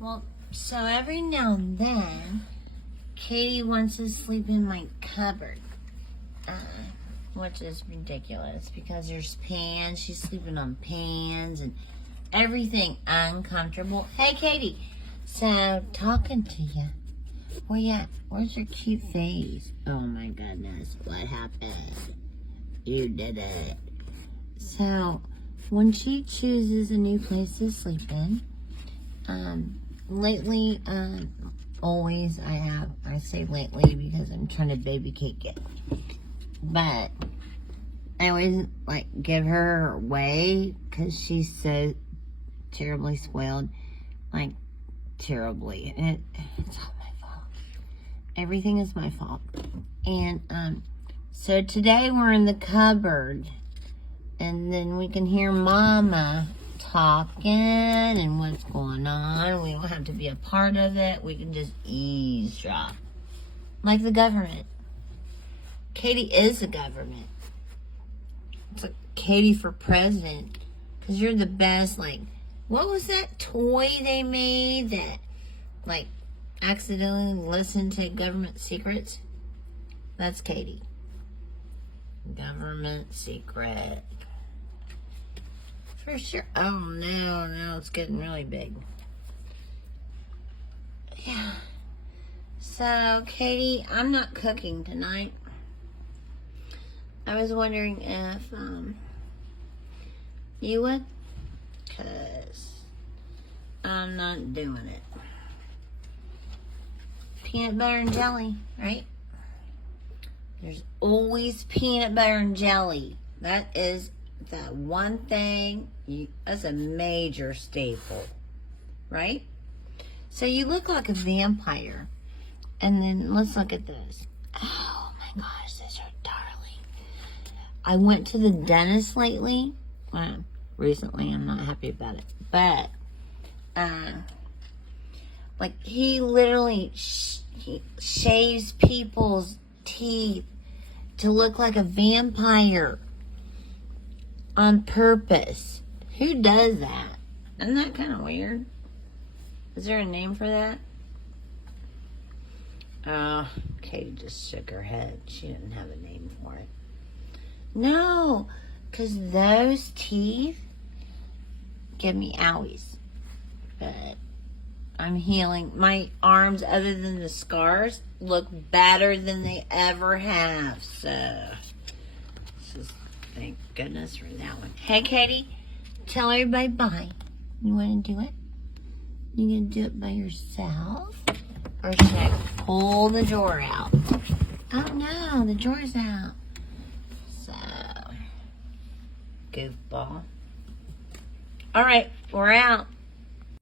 Well, so every now and then, Katie wants to sleep in my cupboard. Which is ridiculous because there's pans. She's sleeping on pans and everything uncomfortable. Hey, Katie. So, talking to you. Where you at? Where's your cute face? Oh, my goodness. What happened? You did it. So, when she chooses a new place to sleep in, lately, always I say lately because I'm trying to baby cake it. But I always, give her way because she's so terribly spoiled. Terribly. And it's all my fault. Everything is my fault. And, so today we're in the cupboard. And then we can hear Mama talking and what's going on. We don't have to be a part of it. We can just eavesdrop. Like the government. Katie is the government. It's like Katie for president. Because you're the best, what was that toy they made that, accidentally listened to government secrets? That's Katie. Government secret. For sure. Oh, no, it's getting really big. Yeah. So, Katie, I'm not cooking tonight. I was wondering if, you would? Because I'm not doing it. Peanut butter and jelly, right? There's always peanut butter and jelly. That is the one thing, that's a major staple, right? So you look like a vampire. And then let's look at this. Oh my gosh, these are darling. I went to the dentist lately. Well, recently, I'm not happy about it. But, he literally he shaves people's teeth to look like a vampire on purpose. Who does that? Isn't that kind of weird? Is there a name for that? Katie just shook her head. She didn't have a name for it. No, because those teeth give me owies. But I'm healing. My arms, other than the scars, look better than they ever have. So, thank goodness for that one. Hey, Katie, tell everybody bye. You want to do it? You gonna do it by yourself? Or should I pull the drawer out? Oh no, the drawer's out. So, goofball. All right, we're out.